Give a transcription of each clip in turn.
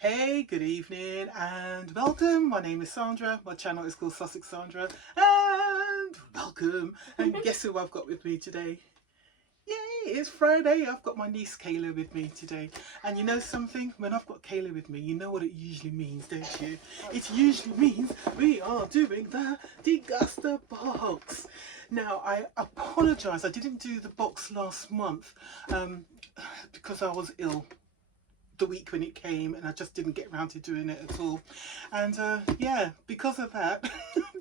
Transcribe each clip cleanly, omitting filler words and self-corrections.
Hey, good evening and welcome. My name is Sandra. My channel is called Sussex Sandra. And welcome. And guess who I've got with me today? Yay, it's Friday. I've got my niece Kayla with me today. And you know something? When I've got Kayla with me, you know what it usually means, don't you? It usually means we are doing the Degustabox. Now, I apologise. I didn't do the box last month because I was ill the week when it came, and I just didn't get around to doing it at all. And yeah, because of that,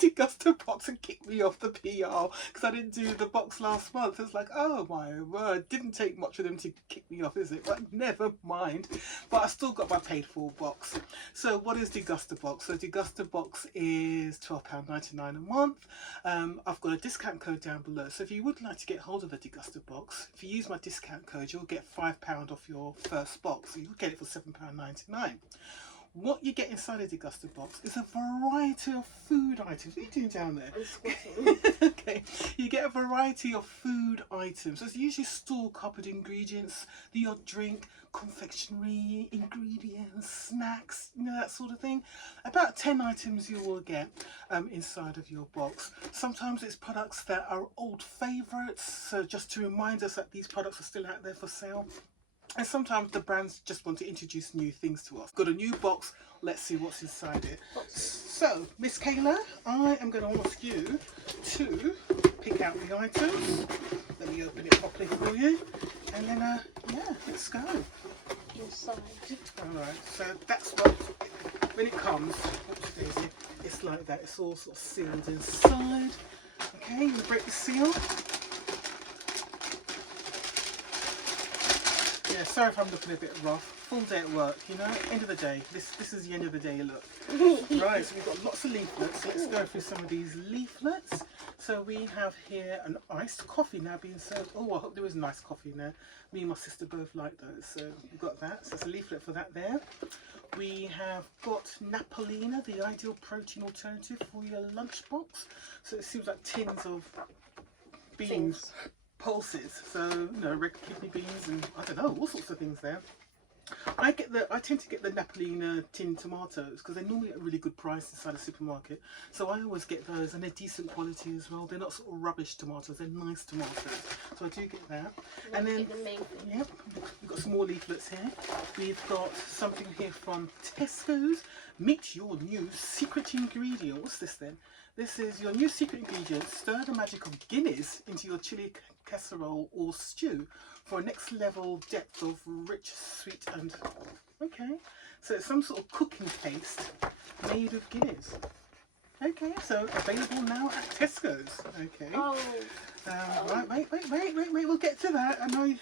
Degustabox had kicked me off the PR because I didn't do the box last month. It's like, oh my word, didn't take much for them to kick me off, is it? But never mind. But I still got my paid for box. So what is Degustabox? So Degustabox is £12.99 a month. I've got a discount code down below. So if you would like to get hold of the Degustabox, if you use my discount code, you'll get £5 off your first box. So you'll get it for £7.99. What you get inside a Degustabox is a variety of food items. What are you doing down there? I'm squatting. Okay, you get a variety of food items. There's usually store cupboard ingredients, the odd drink, confectionery, ingredients, snacks, you know, that sort of thing. About 10 items you will get inside of your box. Sometimes it's products that are old favourites, so just to remind us that these products are still out there for sale. And sometimes the brands just want to introduce new things to us. Got a new box, let's see what's inside it. So, Miss Kayla, I am going to ask you to pick out the items. Let me open it properly for you. And then, yeah, let's go. Inside. Alright, so that's what, when it comes, oops, daisy, it's like that. It's all sort of sealed inside. Okay, you break the seal. Yeah, sorry if I'm looking a bit rough. Full day at work, you know, end of the day. This is the end of the day look. Right, so we've got lots of leaflets. Let's go through some of these leaflets. So we have here an iced coffee now being served. Oh, I hope there is an iced coffee in there. Me and my sister both like those, so we've got that. So it's a leaflet for that there. We have got Napolina, the ideal protein alternative for your lunchbox. So it seems like tins of beans. Pulses, so you know, red kidney beans and I don't know, all sorts of things there. I tend to get the Napolina tin tomatoes because they're normally at a really good price inside a supermarket. So I always get those, and they're decent quality as well. They're not sort of rubbish tomatoes, they're nice tomatoes. So I do get that. And then, yep, we've got some more leaflets here. We've got something here from Tesco's. Meet your new secret ingredient. What's this then? This is your new secret ingredient. Stir the magic of Guinness into your chili casserole or stew for a next level depth of rich, sweet and... Okay, so it's some sort of cooking paste made of Guinness. Okay, so available now at Tesco's. Okay. Oh. Right, wait, we'll get to that. I know you've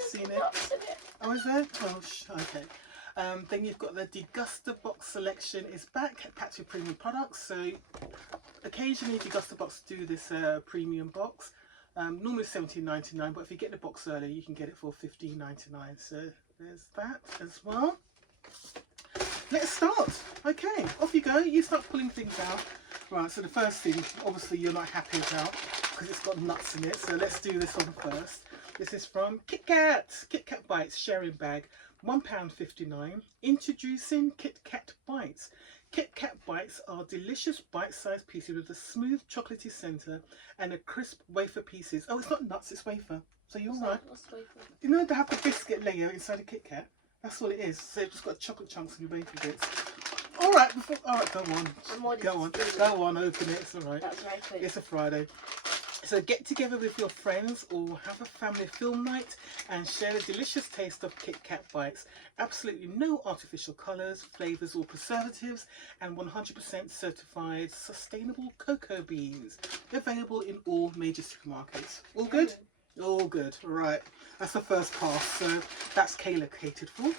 seen it. Oh, is there? Oh, okay. Then you've got the Degustabox selection is back, packed with premium products. So occasionally Degustabox do this premium box. Normally £17.99, but if you get the box early, you can get it for £15.99. So there's that as well. Let's start. Okay, off you go. You start pulling things out. Right, so the first thing, obviously you're not happy about because it's got nuts in it. So let's do this one first. This is from Kit Kat Bites sharing bag. £1.59. Introducing Kit Kat Bites. Kit Kat Bites are delicious bite-sized pieces with a smooth chocolatey centre and a crisp wafer pieces. Oh, it's not nuts, it's wafer. So you're right. You know they have the biscuit layer inside a Kit Kat? That's all it is. So you've just got chocolate chunks and your wafer bits. Alright, go on, open it, it's alright. That's very quick. It's a Friday. So get together with your friends or have a family film night and share a delicious taste of Kit Kat Bites. Absolutely no artificial colours, flavours or preservatives, and 100% certified sustainable cocoa beans. Available in all major supermarkets. All good? All good, right. That's the first pass, so that's Kayla catered for.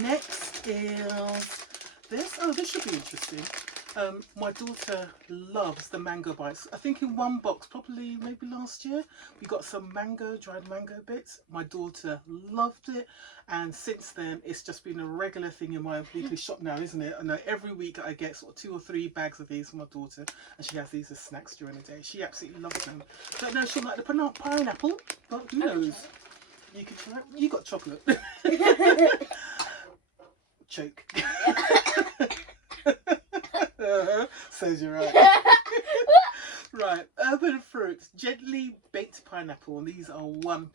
Next is this. Oh, this should be interesting. My daughter loves the mango bites. I think in one box, probably maybe last year, we got some dried mango bits. My daughter loved it, and since then it's just been a regular thing in my weekly shop now, isn't it? I know every week I get sort of 2 or 3 bags of these for my daughter, and she has these as snacks during the day. She absolutely loves them. Don't know if she'll like the pineapple, but who knows? You could try it. You got chocolate. choke. Says you're right. Right, urban fruit, gently baked pineapple, and these are £1.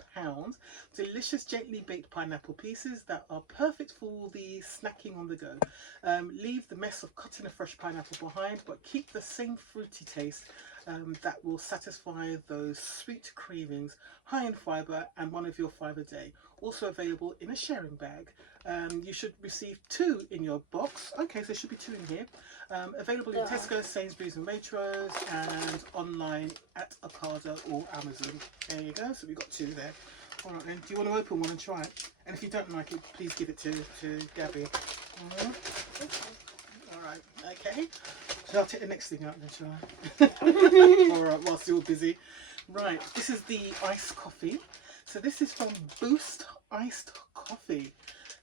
Delicious gently baked pineapple pieces that are perfect for the snacking on the go. Leave the mess of cutting a fresh pineapple behind, but keep the same fruity taste that will satisfy those sweet cravings, high in fibre and one of your 5 a day. Also available in a sharing bag. You should receive 2 in your box. Okay, so there should be 2 in here. Available in Tesco, Sainsbury's and Waitrose, and online at Ocado or Amazon. There you go, so we've got 2 there. Alright then, do you want to open one and try it? And if you don't like it, please give it to Gabby. Alright, okay. So I'll take the next thing out then, shall I? Alright, whilst you're busy. Right, this is the iced coffee. So this is from Boost Iced Coffee.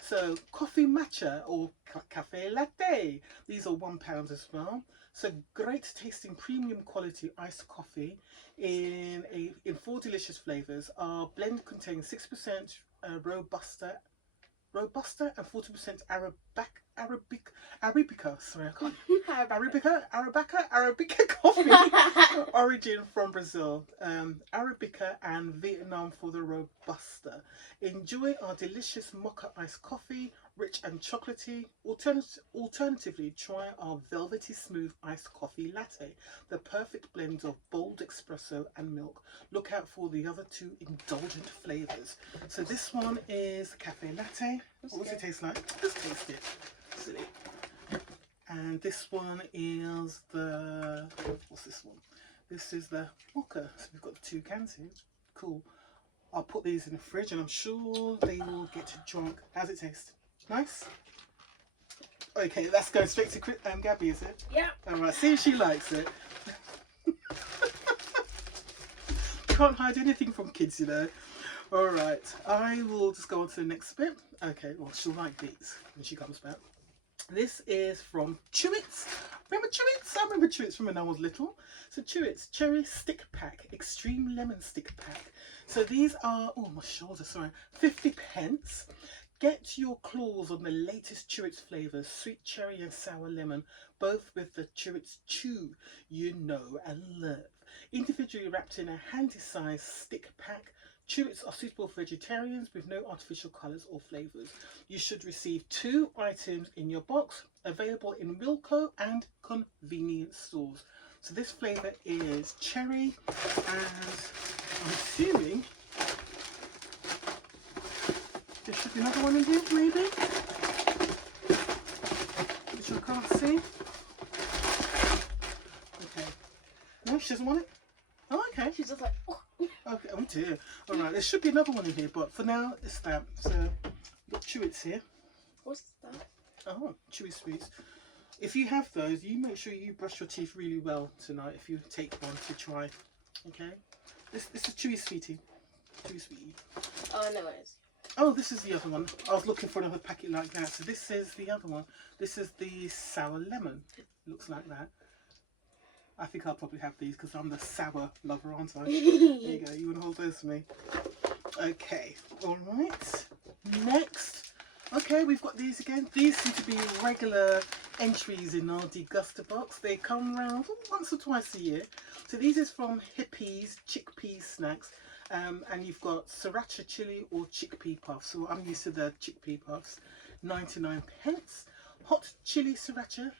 So coffee matcha or cafe latte. These are £1 as well. So great tasting premium quality iced coffee in 4 delicious flavours. Our blend contains 6% Robusta and 40% Arabica. Sorry, I can't. Arabica coffee. Origin from Brazil. Arabica and Vietnam for the Robusta. Enjoy our delicious mocha iced coffee, rich and chocolatey. Alternatively, try our velvety smooth iced coffee latte, the perfect blend of bold espresso and milk. Look out for the other 2 indulgent flavours. So this one is cafe latte. What does it taste like? Let's taste it. Silly. And this one is the, what's this one? This is the mocha. So we've got the 2 cans here. Cool. I'll put these in the fridge and I'm sure they will get drunk. How's it taste? Nice? Okay, that's going straight to Gabby, is it? Yeah. Alright, see if she likes it. Can't hide anything from kids, you know. Alright, I will just go on to the next bit. Okay, well, she'll like these when she comes back. This is from Chewits. Remember Chewits? I remember Chewits from when I was little. So Chewits Cherry Stick Pack, Extreme Lemon Stick Pack. So these are, oh my shoulder, sorry, 50p. Get your claws on the latest Chewits flavours, sweet cherry and sour lemon, both with the Chewits Chew you know and love. Individually wrapped in a handy-sized stick pack, Chewits are suitable for vegetarians with no artificial colours or flavours. You should receive 2 items in your box, available in Wilko and convenience stores. So this flavour is cherry, and I'm assuming there should be another one in here, maybe, which I can't see. Okay. No, she doesn't want it? Oh, okay. She's just like, oh. Okay, oh dear. Alright, there should be another one in here, but for now, it's that. So, we've got Chewits here. What's that? Oh, Chewy Sweets. If you have those, you make sure you brush your teeth really well tonight if you take one to try. Okay? This is Chewy Sweetie. Chewy Sweetie. Oh, no, it is. Oh, this is the other one. I was looking for another packet like that. So this is the other one. This is the sour lemon. It looks like that. I think I'll probably have these because I'm the sour lover, aren't I? There you go. You want to hold those for me? Okay. All right. Next. Okay, we've got these again. These seem to be regular entries in our Degustabox. They come around once or twice a year. So these is from Hippie's Chickpea Snacks. And you've got sriracha chili or chickpea puffs. So I'm used to the chickpea puffs. 99p. Hot chili sriracha.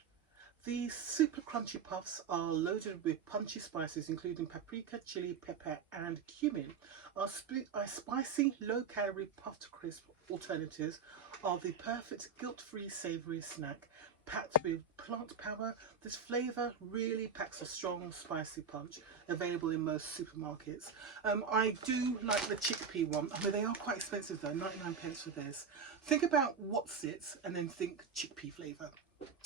These super crunchy puffs are loaded with punchy spices including paprika, chili, pepper and cumin. Our spicy, low-calorie puffed crisp alternatives are the perfect guilt-free savoury snack. Packed with plant power, this flavour really packs a strong spicy punch, available in most supermarkets. I do like the chickpea one. I mean, they are quite expensive though, 99p for this. Think about what's it and then think chickpea flavour.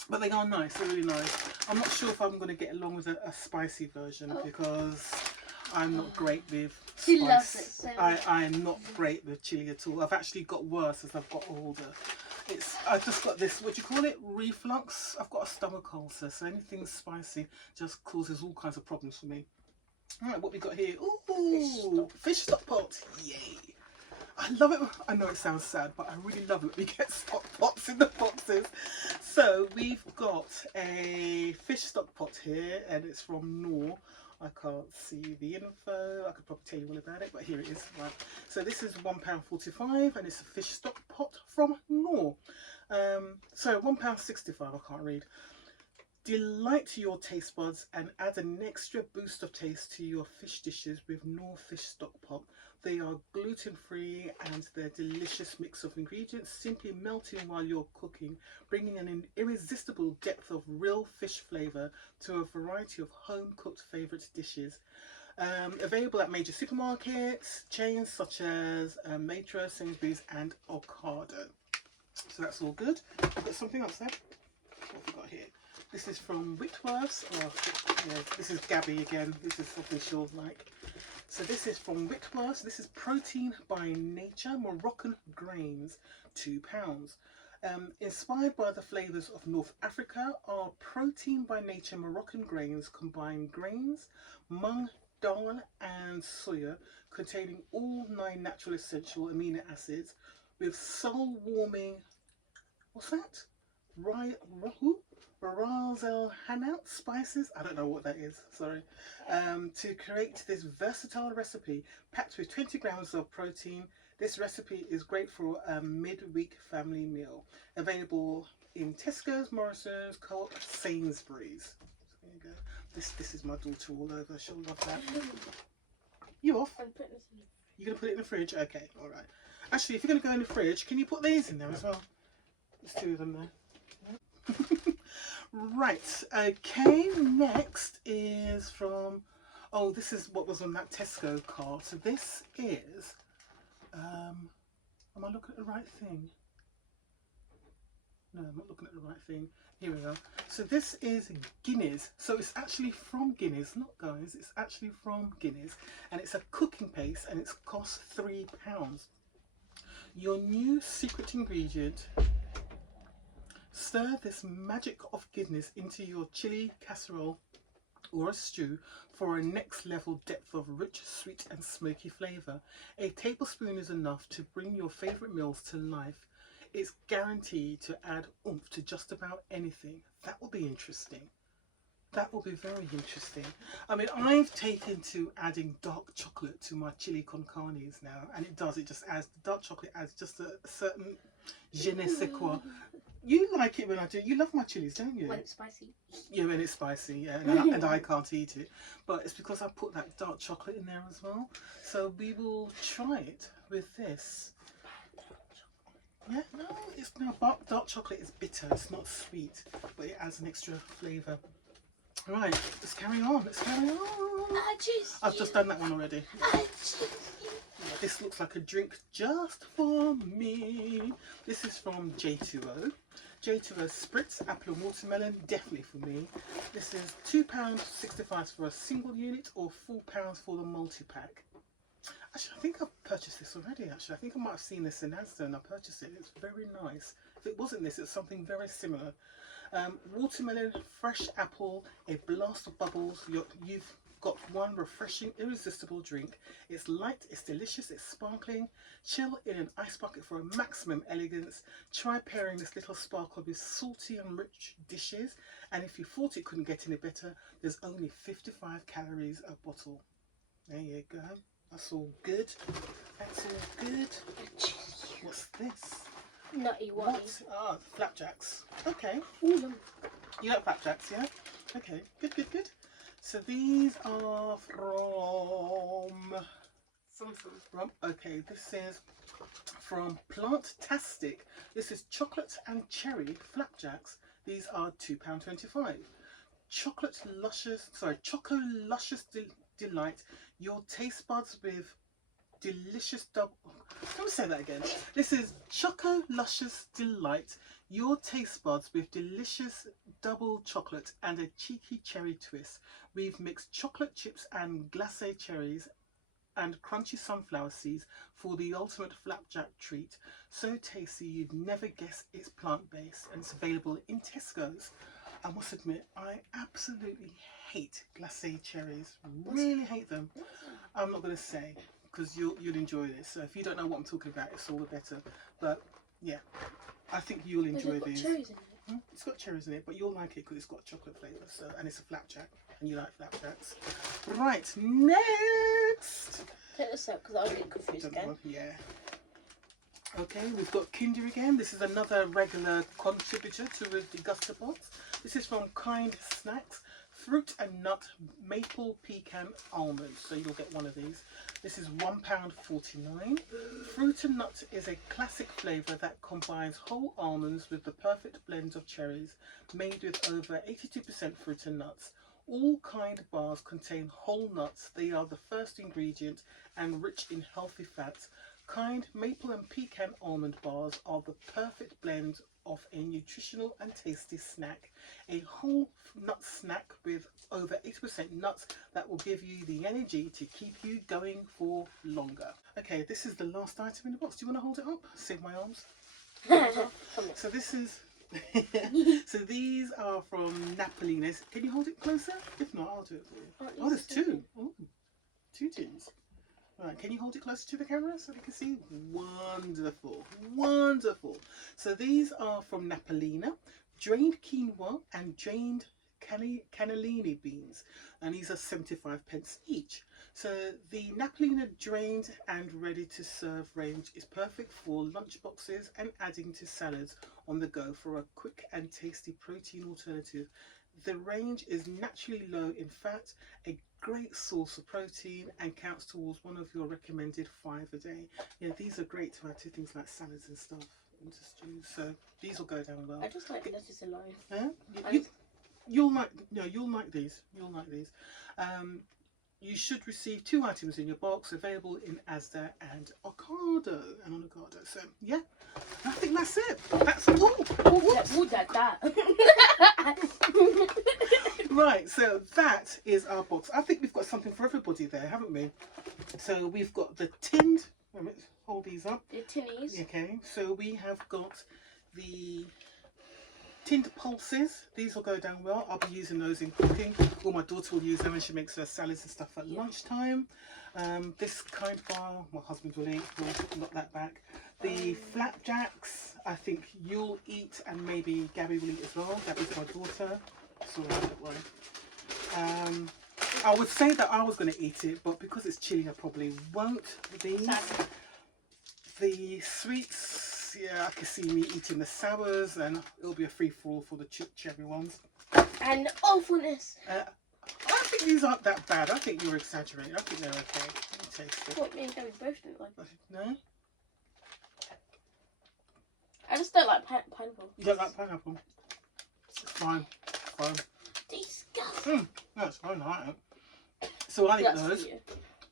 But they are nice, they're really nice. I'm not sure if I'm going to get along with a spicy version because I'm not great with spice. She loves it so much. I'm not great with chili at all. I've actually got worse as I've got older. I've just got this, what do you call it? Reflux. I've got a stomach ulcer, so anything spicy just causes all kinds of problems for me. Alright, what we got here? Ooh, fish stock pot. Yay. I love it. I know it sounds sad, but I really love it. We get stock pots in the boxes. So we've got a fish stock pot here, and it's from Knorr. I can't see the info. I could probably tell you all about it, but here it is. Right. So this is £1.45, and it's a fish stock pot from Knorr. So £1.65. I can't read. Delight your taste buds and add an extra boost of taste to your fish dishes with Knorr Fish Stock Pot. They are gluten-free and their delicious mix of ingredients simply melting while you're cooking, bringing an irresistible depth of real fish flavour to a variety of home-cooked favourite dishes. Available at major supermarkets, chains such as Maitre, Sainsbury's and Ocado. So that's all good. I've got something else there. What have we got here? This is from Whitworth's. Oh, yeah, this is Gabby again. This is official, like. So this is from Whitworth's. This is Protein by Nature Moroccan Grains, £2. Inspired by the flavours of North Africa, our Protein by Nature Moroccan grains combine grains, mung, dal and soya, containing all 9 natural essential amino acids with soul-warming, what's that? Ras El Hanout spices, I don't know what that is, sorry, to create this versatile recipe packed with 20 grams of protein. This recipe is great for a mid-week family meal. Available in Tesco's, Morrison's, Co-op, Sainsbury's. There you go. This is my daughter all over, she'll love that. You off? I'm putting this in. You're going to put it in the fridge? Okay, alright. Actually, if you're going to go in the fridge, can you put these in there as well? There's 2 of them there. Right, okay, next is from, oh, this is what was on that Tesco card. So this is, am I looking at the right thing? No, I'm not looking at the right thing. Here we go. So this is Guinness. So it's actually from Guinness, not guys, it's actually from Guinness. And it's a cooking paste and it's cost £3. Your new secret ingredient. Stir this magic of Guinness into your chili casserole or a stew for a next level depth of rich, sweet and smoky flavour. A tablespoon is enough to bring your favourite meals to life. It's guaranteed to add oomph to just about anything. That will be interesting. That will be very interesting. I mean, I've taken to adding dark chocolate to my chili con carnes now, and it just adds, the dark chocolate adds just a certain je ne sais quoi. You like it when I do. You love my chilies, don't you? When it's spicy. Yeah, when it's spicy, yeah, and I can't eat it. But it's because I put that dark chocolate in there as well. So we will try it with this. Yeah, no, it's no, dark chocolate is bitter. It's not sweet, but it adds an extra flavour. Right, let's carry on. Let's carry on. I've just done that one already. Yeah, this looks like a drink just for me. This is from J2O. J2O Spritz, apple and watermelon, definitely for me. This is £2.65 for a single unit or £4 for the multi-pack. Actually, I think I've purchased this already, actually. I think I might have seen this in Asda and I purchased it. It's very nice. If it wasn't this, it's something very similar. Watermelon, fresh apple, a blast of bubbles. You've got one refreshing, irresistible drink. It's light, it's delicious, it's sparkling. Chill in an ice bucket for a maximum elegance. Try pairing this little sparkle with salty and rich dishes. And if you thought it couldn't get any better, there's only 55 calories a bottle. There you go. That's all good. That's all good. What's this? Nutty ones. Ah, Flapjacks. Okay. Ooh, You like Flapjacks, yeah? Okay. Good, good, good. So these are from okay, this is from Plantastic. This is chocolate and cherry Flapjacks. These are £2.25. Choco luscious delight your taste buds with delicious double. Let me say that again. This is Choco Luscious Delight your taste buds with delicious double chocolate and a cheeky cherry twist. We've mixed chocolate chips and glacé cherries and crunchy sunflower seeds for the ultimate flapjack treat. So tasty you'd never guess it's plant-based, and it's available in Tesco's. I must admit, I absolutely hate glacé cherries. Really hate them. I'm not going to say, because you'll enjoy this. So if you don't know what I'm talking about, it's all the better. But yeah, I think you'll enjoy these. Cherries in it. It's got cherries in it, but you'll like it because it's got chocolate flavour. So, and it's a flapjack, and you like flapjacks. Right, next. Take this out because I'll get confused again. Yeah. Okay, we've got Kinder again. This is another regular contributor to the Degustabox. This is from Kind Snacks. Fruit and nut maple pecan almonds. So you'll get one of these. This is £1.49. Fruit and nut is a classic flavour that combines whole almonds with the perfect blend of cherries, made with over 82% fruit and nuts. All Kind bars contain whole nuts. They are the first ingredient and rich in healthy fats. Kind maple and pecan almond bars are the perfect blend of a nutritional and tasty snack. A whole nut snack with over 80% nuts that will give you the energy to keep you going for longer. Okay, this is the last item in the box. Do you want to hold it up? Save my arms. So this is so these are from Napolinas. Can you hold it closer? If not, I'll do it for you. Oh, there's two. Ooh, 2 tins. Right, can you hold it closer to the camera so they can see? Wonderful, wonderful. So these are from Napolina, drained quinoa and drained cannellini beans, and these are 75p each. So the Napolina drained and ready to serve range is perfect for lunch boxes and adding to salads on the go for a quick and tasty protein alternative. The range is naturally low in fat, a great source of protein, and counts towards one of your recommended 5 a day. Yeah, these are great to add to things like salads and stuff, into stews. So these will go down well. I just like lettuce alone. Yeah, you'll like. No, you'll like these. You'll like these. You should receive 2 items in your box, available in Asda and Ocado. So yeah, I think that's it. That's all. Right, so that is our box. I think we've got something for everybody there, haven't we? So we've got the tinned. Hold these up. The tinnies. Okay, so we have got the tinned pulses. These will go down well. I'll be using those in cooking, or my daughter will use them when she makes her salads and stuff at lunchtime. This Kind bar, my husband will eat. We'll knock that back. The flapjacks, I think you'll eat, and maybe Gabby will eat as well. Gabby's my daughter. It's all right, don't worry. I would say that I was going to eat it, but because it's chilly, I probably won't. The sweets, yeah, I can see me eating the sours, and it'll be a free-for-all for the cherry ones. And awfulness. I think these aren't that bad. I think you're exaggerating. I think they're okay. Let me taste it. What, me and Gabby both don't like? No? I just don't like pineapple. You don't like pineapple? It's fine. It's fine. Disgusting. That's fine. I like it. So I eat those.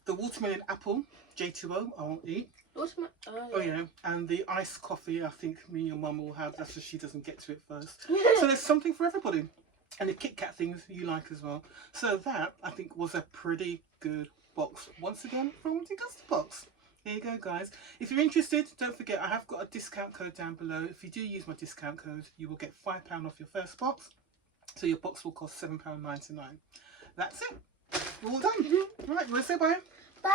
The watermelon apple, J2O, I won't eat. Oh yeah, and the iced coffee, I think me and your mum will have. That's just she doesn't get to it first. So there's something for everybody. And the Kit Kat things you like as well. So that, I think, was a pretty good box. Once again, from Degustabox. There you go, guys. If you're interested, don't forget, I have got a discount code down below. If you do use my discount code, you will get £5 off your first box. So your box will cost £7.99. That's it. We're all done. Right, you want to say bye? Bye.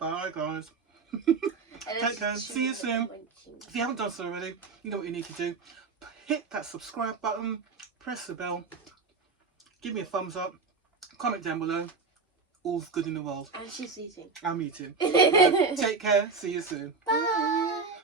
Bye, guys. Take care. See you soon. If you haven't done so already, you know what you need to do. Hit that subscribe button, press the bell, give me a thumbs up, comment down below. All's good in the world. And she's eating. I'm eating. Take care. See you soon. Bye.